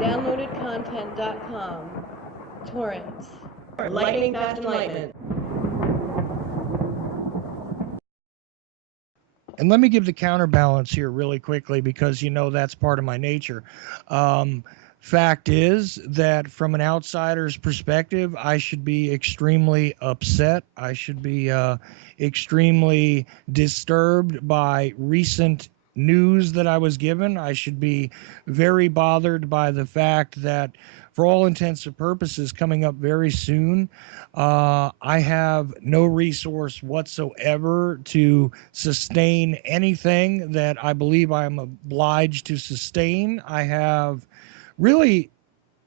downloadedcontent.com, torrents, lightning fast enlightenment. And let me give the counterbalance here really quickly, because you know that's part of my nature. Fact is that from an outsider's perspective, I should be extremely upset. I should be extremely disturbed by recent news that I was given. I should be very bothered by the fact that, for all intents and purposes, coming up very soon, I have no resource whatsoever to sustain anything that I believe I am obliged to sustain. I have really,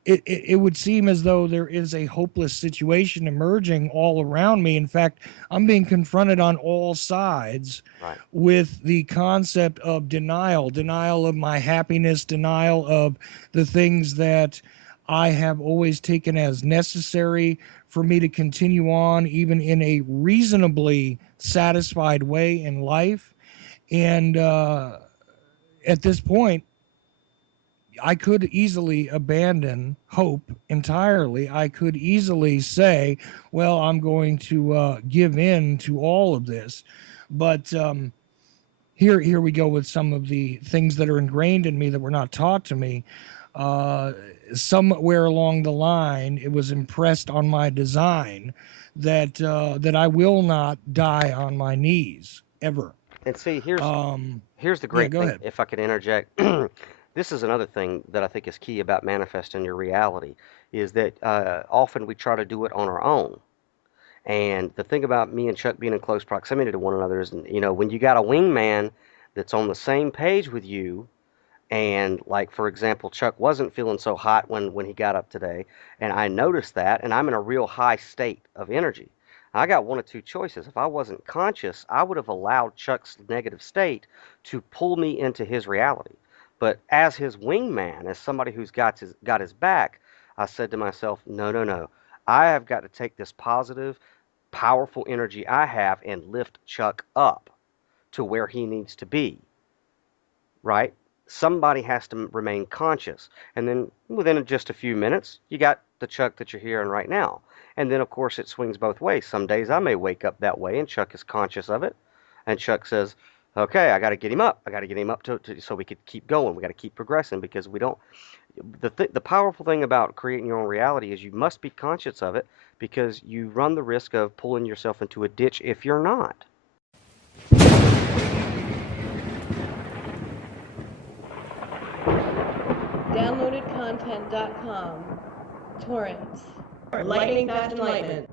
it would seem as though there is a hopeless situation emerging all around me. In fact, I'm being confronted on all sides with the concept of denial of my happiness, denial of the things that I have always taken as necessary for me to continue on, even in a reasonably satisfied way in life. And at this point, I could easily abandon hope entirely. I could easily say, well, I'm going to give in to all of this. But here we go with some of the things that are ingrained in me that were not taught to me. Somewhere along the line, it was impressed on my design that that I will not die on my knees ever. And see, here's the Yeah, great go thing, ahead. if I could interject. This is another thing that I think is key about manifesting your reality, is that often we try to do it on our own. And the thing about me and Chuck being in close proximity to one another is, when you got a wingman that's on the same page with you, and like for example, Chuck wasn't feeling so hot when he got up today, and I noticed that, and I'm in a real high state of energy. I got one of two choices. If I wasn't conscious, I would have allowed Chuck's negative state to pull me into his reality. But as his wingman, as somebody who's got his back, I said to myself, no, no, no. I have got to take this positive, powerful energy I have and lift Chuck up to where he needs to be, right? Somebody has to remain conscious. And then within just a few minutes, you got the Chuck that you're hearing right now. And then, of course, it swings both ways. Some days I may wake up that way and Chuck is conscious of it. And Chuck says, okay, I got to get him up. I got to get him up so we could keep going. We got to keep progressing, because we don't. The powerful thing about creating your own reality is you must be conscious of it, because you run the risk of pulling yourself into a ditch if you're not. Downloadedcontent.com, torrents, lightning fast enlightenment.